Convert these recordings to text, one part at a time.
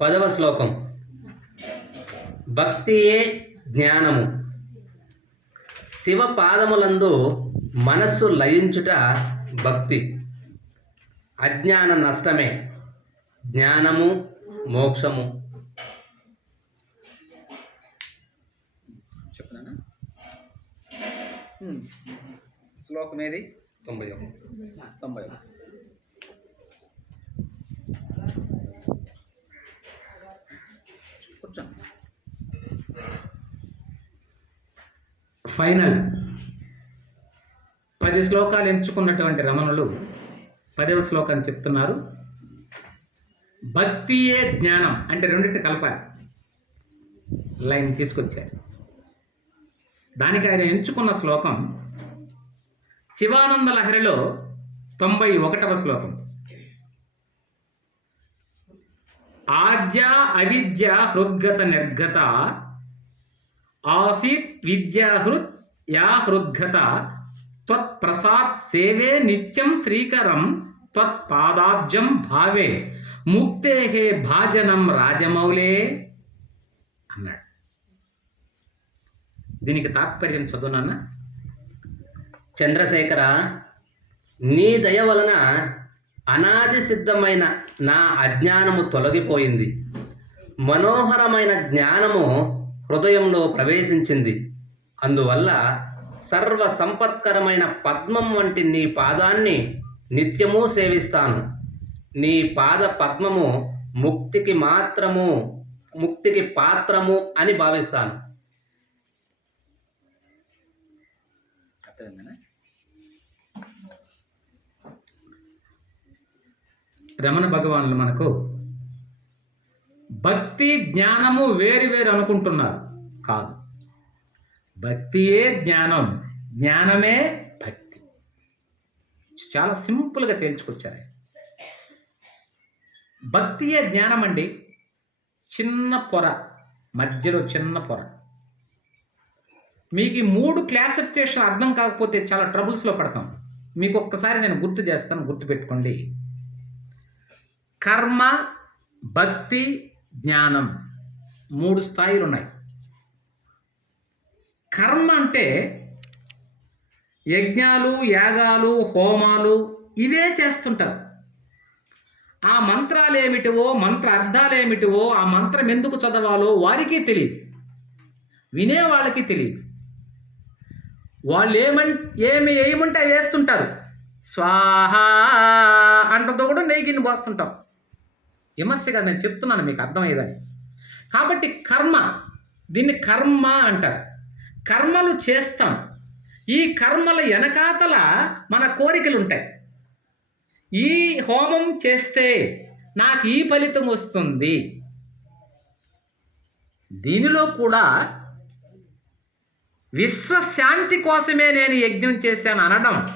పదవ శ్లోకం. భక్తియే జ్ఞానము. శివ పాదములందు మనస్సు లయించుట భక్తి. అజ్ఞాన నష్టమే. జ్ఞానము మోక్షము. శ్లోకం ఏది? తొంభై ఒకటి. తొంభై ఒకటి. ఫైనల్. పది శ్లోకాలు ఎంచుకున్నటువంటి రమణులు పదవ శ్లోకం చెప్తున్నారు. భక్తియే జ్ఞానం అంటే రెండింటి కలపాలి. లైన్ తీసుకొచ్చారు. దానికి ఆయన ఎంచుకున్న శ్లోకం శివానంద లహరిలో తొంభై ఒకటవ శ్లోకం. ఆద్య అవిద్య హృద్గత నిర్గత ఆసీత్ విద్యాహృత్ యా హృద్గత త్వత్ప్రసాద్ సేవే నిత్యం శ్రీకరం త్వత్పాదాబ్జం భావే ముక్తే భాజనం రాజమౌలే అన్నాడు. దీనికి తాత్పర్యం చదువునాన్న చంద్రశేఖర నీ దయ వలన అనాది సిద్ధమైన నా అజ్ఞానము తొలగిపోయింది. మనోహరమైన జ్ఞానము హృదయంలో ప్రవేశించింది. అందువల్ల సర్వ సంపత్కరమైన పద్మం వంటి నీ పాదాన్ని నిత్యము సేవిస్తాను. నీ పాద పద్మము ముక్తికి మాత్రము ముక్తికి పాత్రము అని భావిస్తాను. రమణ భగవానులు మనకు భక్తి జ్ఞానము వేరు వేరు అనుకుంటున్నారు. కాదు. భక్తియే జ్ఞానం జ్ఞానమే భక్తి. చాలా సింపుల్గా తేల్చుకొచ్చారు. భక్తియే జ్ఞానం అండి. చిన్న పొర మధ్యలో చిన్న పొర. మీకు ఈ మూడు క్లాసిఫికేషన్ అర్థం కాకపోతే చాలా ట్రబుల్స్లో పడతాం. మీకు ఒక్కసారి నేను గుర్తు చేస్తాను గుర్తుపెట్టుకోండి. కర్మ భక్తి జ్ఞానం మూడు స్థాయిలు ఉన్నాయి కర్మ అంటే యజ్ఞాలు యాగాలు హోమాలు ఇవే చేస్తుంటారు. ఆ మంత్రాలు ఏమిటివో మంత్ర అర్థాలు ఏమిటివో ఆ మంత్రం ఎందుకు చదవాలో వారికి తెలియదు వినే వాళ్ళకి తెలియదు వాళ్ళు ఏమం ఏమి వేయమంటే అవి వేస్తుంటారు. స్వాహ అంటతో కూడా నెయ్యి గిన్నె పోస్తుంటాం. విమర్శగా నేను చెప్తున్నాను మీకు అర్థమయ్యేదని కాబట్టి కర్మ దీన్ని కర్మ అంటారు. కర్మలు చేస్తాం. ఈ కర్మల వెనకాతల మన కోరికలు ఉంటాయి. ఈ హోమం చేస్తే నాకు ఈ ఫలితం వస్తుంది. దీనిలో కూడా విశ్వశాంతి కోసమే నేను యజ్ఞం చేశాను అనడం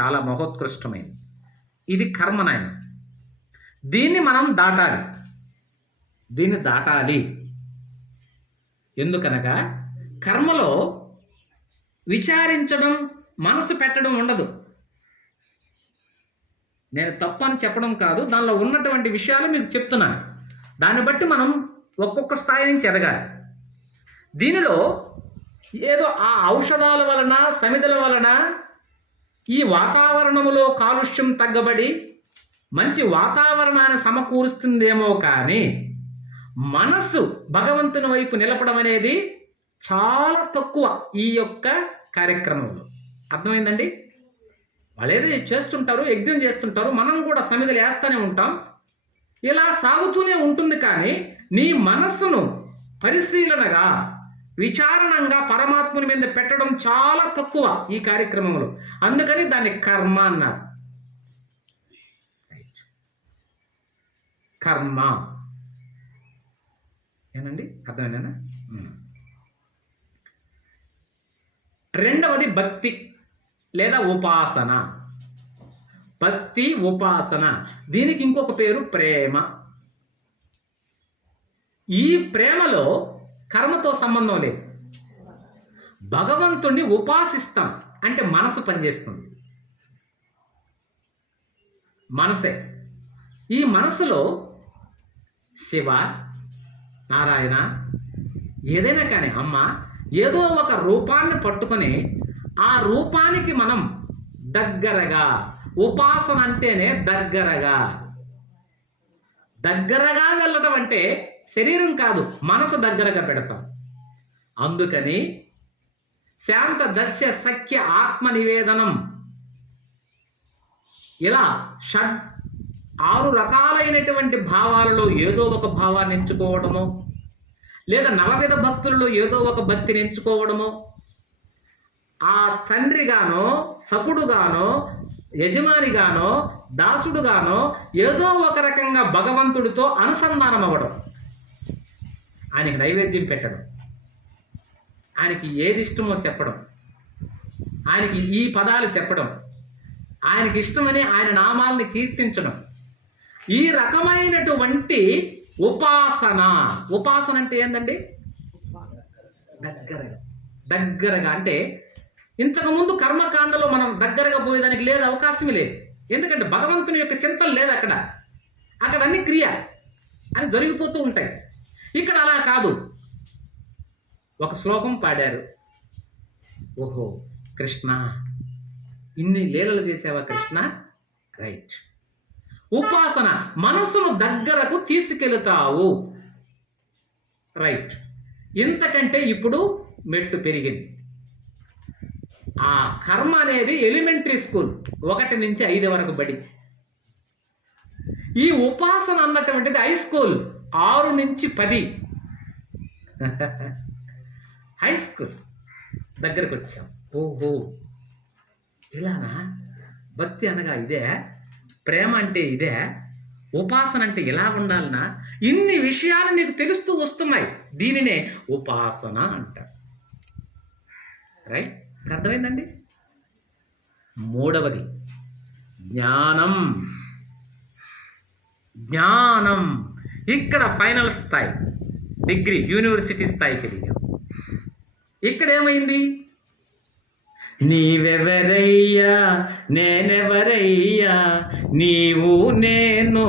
చాలా మహోత్కృష్టమైనది. ఇది కర్మ నాయన. దీన్ని మనం దాటాలి. దీన్ని దాటాలి. ఎందుకనగా కర్మలో విచారించడం మనసు పెట్టడం ఉండదు. నేను తప్పు అని చెప్పడం కాదు దానిలో ఉన్నటువంటి విషయాలు మీకు చెప్తున్నాను దాన్ని బట్టి మనం ఒక్కొక్క స్థాయి నుంచి ఎదగాలి. దీనిలో ఏదో ఆ ఔషధాల వలన సమిధల వలన ఈ వాతావరణములో కాలుష్యం తగ్గబడి మంచి వాతావరణాన్ని సమకూరుస్తుందేమో కానీ మనస్సు భగవంతుని వైపు నిలపడం అనేది చాలా తక్కువ ఈ యొక్క కార్యక్రమంలో. అర్థమైందండి? వాళ్ళు ఏదో చేస్తుంటారు యజ్ఞం చేస్తుంటారు మనం కూడా సమిధలు వేస్తూనే ఉంటాం. ఇలా సాగుతూనే ఉంటుంది కానీ నీ మనస్సును పరిశీలనగా విచారణంగా పరమాత్ముని మీద పెట్టడం చాలా తక్కువ ఈ కార్యక్రమంలో. అందుకని దాన్ని కర్మ అన్నారు. కర్మ. ఏనండి? అర్థమైందా. రెండవది భక్తి లేదా ఉపాసన. భక్తి ఉపాసన. దీనికి ఇంకొక పేరు ప్రేమ. ఈ ప్రేమలో కర్మతో సంబంధం లేదు. భగవంతుణ్ణి ఉపాసిస్తాం. అంటే మనసు పనిచేస్తుంది. మనసే. ఈ మనసులో శివ నారాయణ ఏదైనా కానీ అమ్మ ఏదో ఒక రూపాన్ని పట్టుకొని ఆ రూపానికి మనం దగ్గరగా ఉపాసన అంటేనే దగ్గరగా. దగ్గరగా వెళ్ళడం అంటే శరీరం కాదు మనసు దగ్గరగా పెడతాం. అందుకని శాంత దస్య సఖ్య ఆత్మ నివేదనం ఇలా షడ్ ఆరు రకాలైనటువంటి భావాలలో ఏదో ఒక భావాన్ని ఎంచుకోవడము లేదా నవవిధ భక్తులలో ఏదో ఒక భక్తిని ఎంచుకోవడము. ఆ తండ్రిగానో సకుడుగానో యజమానిగానో దాసుడుగానో ఏదో ఒక రకంగా భగవంతుడితో అనుసంధానం అవ్వడం. ఆయనకి నైవేద్యం పెట్టడం. ఆయనకి ఏది ఇష్టమో చెప్పడం. ఆయనకి ఈ పదాలు చెప్పడం. ఆయనకి ఇష్టమని ఆయన నామాలను కీర్తించడం. ఈ రకమైనటువంటి ఉపాసన. ఉపాసన అంటే ఏందండి? దగ్గరగా. దగ్గరగా అంటే ఇంతకుముందు కర్మకాండలో మనం దగ్గరగా పోయేదానికి లేదు అవకాశమే లేదు. ఎందుకంటే భగవంతుని యొక్క చింతలు లేదు అక్కడ. అక్కడ అన్ని క్రియ అని జరిగిపోతూ ఉంటాయి. ఇక్కడ అలా కాదు. ఒక శ్లోకం పాడారు. ఓహో కృష్ణ ఇన్ని లీలలు చేసావా కృష్ణ? రైట్. ఉపాసన మనసును దగ్గరకు తీసుకెళతావు. రైట్. ఇంతకంటే ఇప్పుడు మెట్టు పెరిగింది. ఆ కర్మ అనేది ఎలిమెంటరీ స్కూల్. ఒకటి నుంచి ఐదు వరకు బడి ఈ ఉపాసన అన్నటువంటిది హై స్కూల్. ఆరు నుంచి పది. High school. దగ్గరకు వచ్చాం ఓహో. ఇలానా? భక్తి అనగా ఇదే? ప్రేమ అంటే ఇదే ఉపాసన అంటే ఎలా ఉండాలన్నా ఇన్ని విషయాలు నీకు తెలుస్తూ వస్తున్నాయి. దీనినే ఉపాసన అంటారు. రైట్? అర్థమైందండి? మూడవది జ్ఞానం. జ్ఞానం ఇక్కడ ఫైనల్ స్థాయి డిగ్రీ యూనివర్సిటీ స్థాయికి దిగాం. ఇక్కడ ఏమైంది నీవెవరయ్యా నేనెవరయ్యా నీవు నేను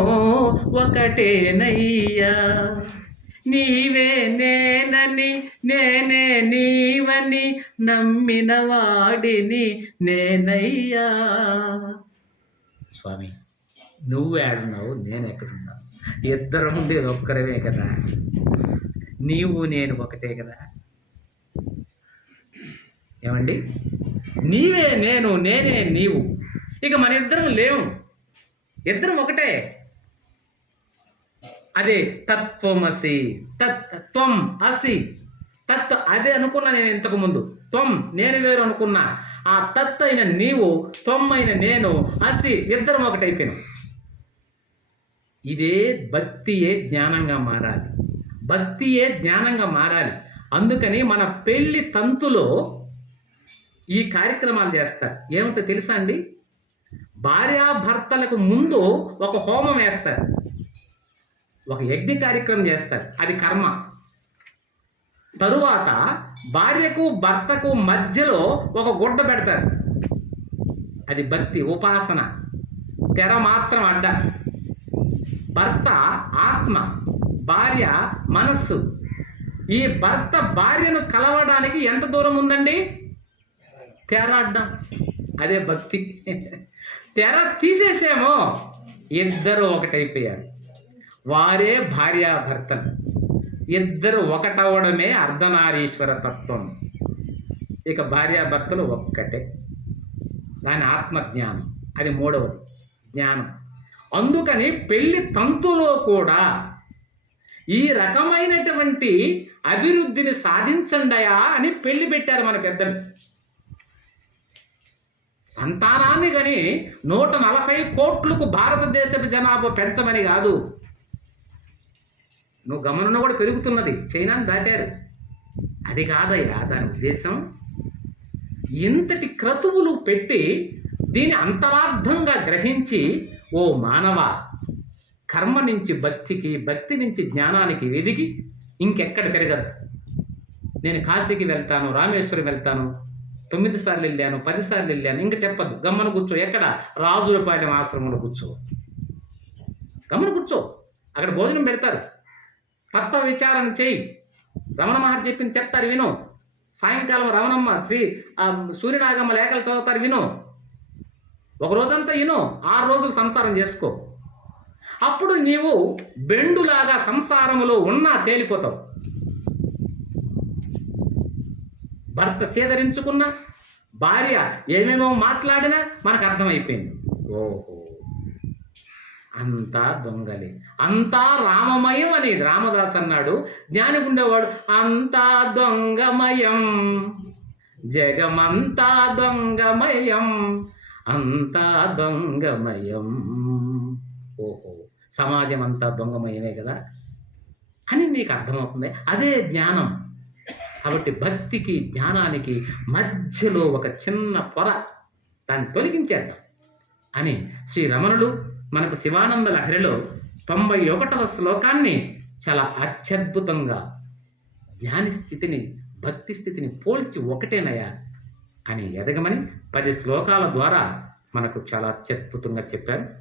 ఒకటేనయ్యా. నీవే నేనని నేనే నీవని నమ్మిన వాడిని నేనయ్యా. స్వామి నువ్వు ఏడున్నావు నేను ఎక్కడున్నావు ఇద్దరు ఉండేది ఒక్కరమే కదా. నీవు నేను ఒకటే కదా. ఏమండి? నీవే నేను నేనే నీవు. ఇక మన ఇద్దరం లేవు ఇద్దరం ఒకటే. అదే తత్వమసి. తత్ త్వం అసి. తత్ అదే అనుకున్నా నేను ఇంతకు ముందు. త్వం నేను వేరు అనుకున్నా. ఆ తత్ అయిన నీవు త్వం అయిన నేను అసి ఇద్దరం ఒకటైపోయినాం. ఇదే భక్తియే జ్ఞానంగా మారాలి. భక్తియే జ్ఞానంగా మారాలి. అందుకని మన పెళ్ళి తంతులో ఈ కార్యక్రమాలు చేస్తారు. ఏమిటో తెలుసా అండి? భార్యాభర్తలకు ముందు ఒక హోమం వేస్తారు. ఒక యజ్ఞ కార్యక్రమం చేస్తారు. అది కర్మ. తరువాత భార్యకు భర్తకు మధ్యలో ఒక గుడ్డ పెడతారు. అది భక్తి ఉపాసన. తెర మాత్రం అడ్డ. భర్త ఆత్మ భార్య మనస్సు. ఈ భర్త భార్యను కలవడానికి ఎంత దూరం ఉందండి? తెర అడ్డం. అదే భక్తి. తెర తీసేసేమో. ఇద్దరు ఒకటైపోయారు. వారే భార్యాభర్తలు. ఇద్దరు ఒకటవడమే అర్ధనారీశ్వర తత్వం. ఇక భార్యాభర్తలు ఒక్కటే. దాని ఆత్మజ్ఞానం. అది మూడవది. జ్ఞానం. అందుకని పెళ్ళి తంతులో కూడా ఈ రకమైనటువంటి అభివృద్ధిని సాధించండయా అని పెళ్ళి పెట్టారు మన పెద్దలు. సంతానాన్ని కానీ నూట నలభై కోట్లకు భారతదేశపు జనాభా పెంచమని కాదు. నువ్వు గమనంలో కూడా పెరుగుతున్నది. చైనాను దాటారు. అది కాదయ్యా దాని ఉద్దేశం ఇంతటి క్రతువులు పెట్టి దీని అంతరార్థంగా గ్రహించి ఓ మానవ కర్మ నుంచి భక్తికి భక్తి నుంచి జ్ఞానానికి వెదిగి ఇంకెక్కడ తిరగదు. నేను కాశీకి వెళ్తాను రామేశ్వరం వెళ్తాను తొమ్మిది సార్లు వెళ్ళాను పది సార్లు వెళ్ళాను. ఇంకా చెప్పద్దు గమ్మన కూర్చో. ఎక్కడ? రాజులపాలెం ఆశ్రమంలో కూర్చో. గమ్మన కూర్చో. అక్కడ భోజనం పెడతారు. తత్వ విచారణ చేయి. రమణ మహర్షి చెప్పింది చెప్తారు విను. సాయంకాలం రమణమ్మ శ్రీ ఆ, సూర్యనాగమ్మ లేఖలు చదువుతారు విను. ఒక రోజంతా విను. ఆరు రోజులు సంసారం చేసుకో. అప్పుడు నీవు బెండులాగా సంసారములో ఉన్నా తేలిపోతావు. భర్త సేదరించుకున్న భార్య ఏమేమో మాట్లాడినా మనకు అర్థమైపోయింది. ఓహో. అంతా దొంగలే. అంతా రామమయం అనేది రామదాస్ అన్నాడు. జ్ఞాని ఉండేవాడు అంతా దొంగమయం. జగమంతా దొంగమయం. అంతా దొంగమయం. ఓహో. సమాజం అంతా దొంగమయమే కదా అని నీకు అర్థమవుతుంది. అదే జ్ఞానం. కాబట్టి భక్తికి జ్ఞానానికి మధ్యలో ఒక చిన్న పొర దాన్ని తొలగించేద్దాం. అని శ్రీ రమణులు మనకు శివానంద లహరిలో తొంభై ఒకటవ శ్లోకాన్ని చాలా అత్యద్భుతంగా జ్ఞాని స్థితిని భక్తి స్థితిని పోల్చి ఒకటేనయ్యా అని ఎదగమని పది శ్లోకాల ద్వారా మనకు చాలా అత్యద్భుతంగా చెప్పారు.